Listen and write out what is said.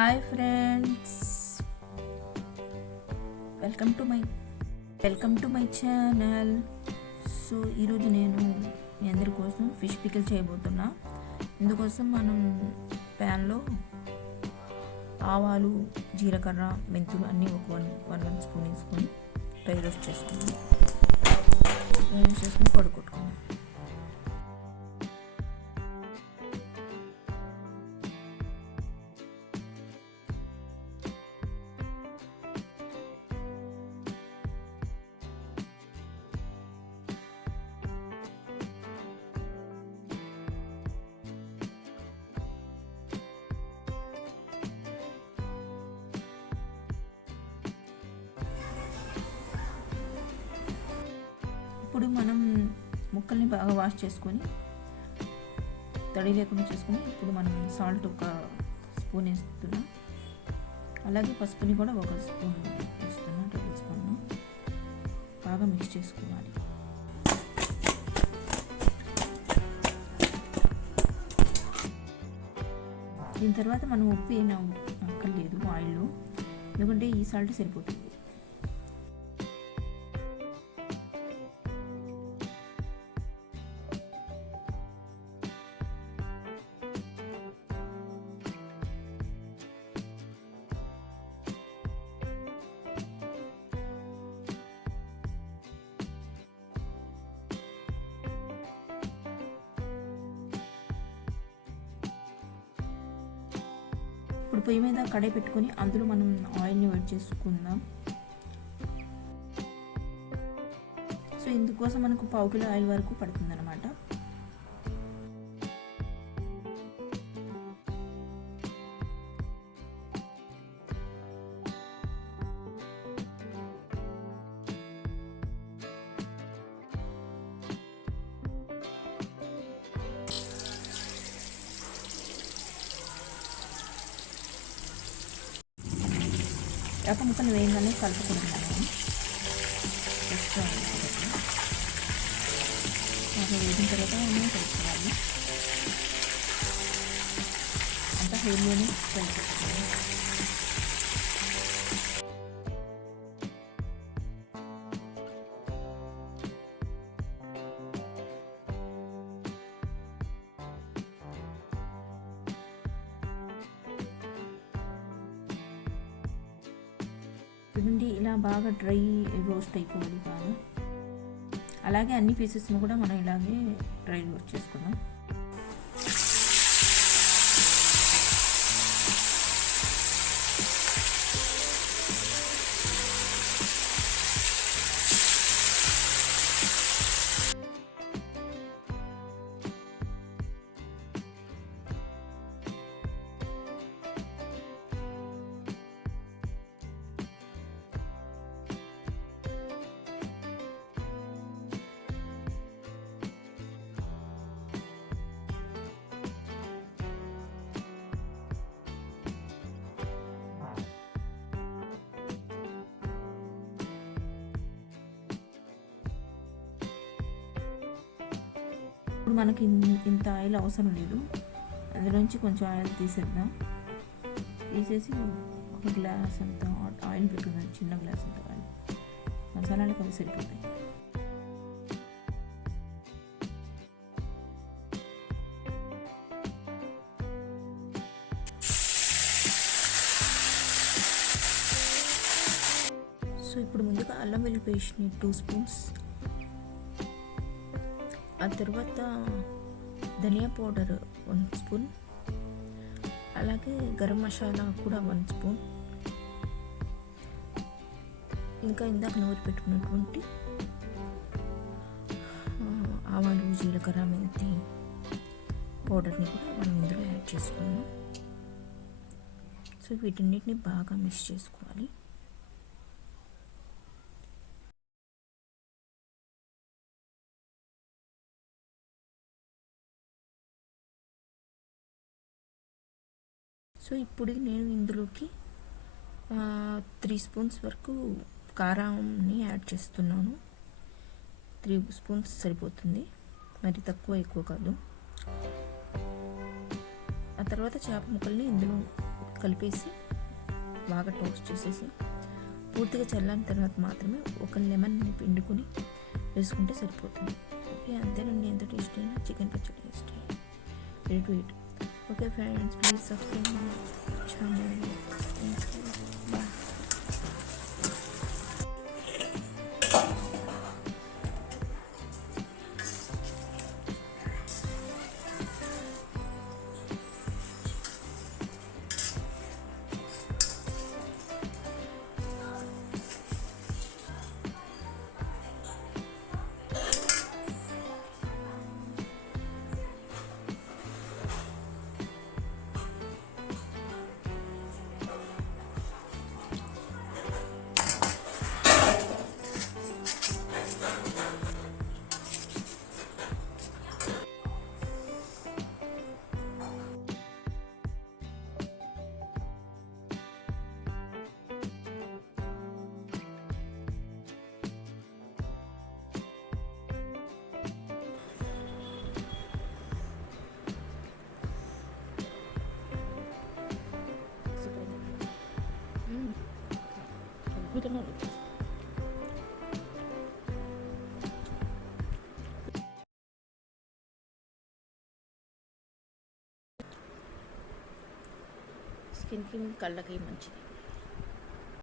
Hi friends, welcome to my channel. So ఈరోజు నేను మీ అందరి కోసం ఫిష్ పికిల్ చేయబోతున్నా. ఇందుకోసం మనం ప్యాన్లో ఆవాలు, జీలకర్ర, మెంతులు అన్నీ ఒక వన్ స్పూన్ వేసుకొని డ్రై రోస్ట్ చేసుకుని పొడి కొట్టుకున్నాం. ఇప్పుడు మనం ముక్కల్ని బాగా వాష్ చేసుకొని తడి లేకుండా చేసుకొని ఇప్పుడు మనం సాల్ట్ ఒక స్పూన్ వేస్తున్నాం. అలాగే పసుపుని కూడా ఒక స్పూన్ వేస్తున్నాం, టేబుల్ స్పూన్. బాగా మిక్స్ చేసుకోవాలి. దీని తర్వాత మనం ఉప్పు ఏమీ అక్కర్లేదు ఆయిల్లో, ఎందుకంటే ఈ సాల్ట్ సరిపోతుంది. ఇప్పుడు పొయ్యి మీద కడాయి పెట్టుకొని అందులో మనం ఆయిల్ని వేడి చేసుకుందాం. సో ఇందుకోసం మనకు 1/2 కిలో ఆయిల్ వరకు పడుతుంది అన్నమాట. చేప ముక్కలు వేయగానే కలుపుకుంటున్నాను. వేసిన తర్వాత కలుపుకోవాలి. అంతా హెయిర్లోనే కలుపుకోవాలి. చూడండి, ఇలా బాగా డ్రై రోస్ట్ అయిపోవాలి బాగా. అలాగే అన్ని పీసెస్ను కూడా మనం ఇలాగే డ్రై రోస్ట్ చేసుకుందాం. ఇప్పుడు మనకి ఇంత ఆయిల్ అవసరం లేదు. అందులోంచి కొంచెం ఆయిల్ తీసేద్దాం. తీసేసి ఒక గ్లాస్ అంత ఆయిల్ పెట్టుకుందాం, చిన్న గ్లాస్ అంత ఆయిల్. మసాలాలకు అవి సరిపోతాయి. సో ఇప్పుడు ముందుగా అల్లం వెల్లుల్లి పేస్ట్ని 2 స్పూన్స్, ఆ తర్వాత ధనియా పౌడర్ 1 స్పూన్, అలాగే గరం మసాలా కూడా 1 స్పూన్, ఇంకా ఇందాక నూరి పెట్టుకున్నటువంటి ఆవాలు, జీలకర్ర, మెంతి పౌడర్ని కూడా మనం ఇందులో యాడ్ చేసుకున్నాం. సో వీటన్నిటిని బాగా మిక్స్ చేసుకోవాలి. సో ఇప్పుడు నేను ఇందులోకి 3 స్పూన్స్ వరకు కారాన్ని యాడ్ చేస్తున్నాను. 3 స్పూన్స్ సరిపోతుంది, మరి తక్కువ ఎక్కువ కాదు. ఆ తర్వాత చేప ముక్కల్ని ఇందులో కలిపేసి బాగా టోస్ట్ చేసేసి పూర్తిగా చల్లారిన తర్వాత మాత్రమే ఒక లెమన్ని పిండుకొని వేసుకుంటే సరిపోతుంది. ఓకే, అంతేనండి. ఎంత టేస్టీ అయినా చికెన్ పచ్చడి tasty ready to eat. Okay friends, please subscribe my channel. Bye. అద్భుతంగా స్కిన్కి కళ్ళకి మంచిది.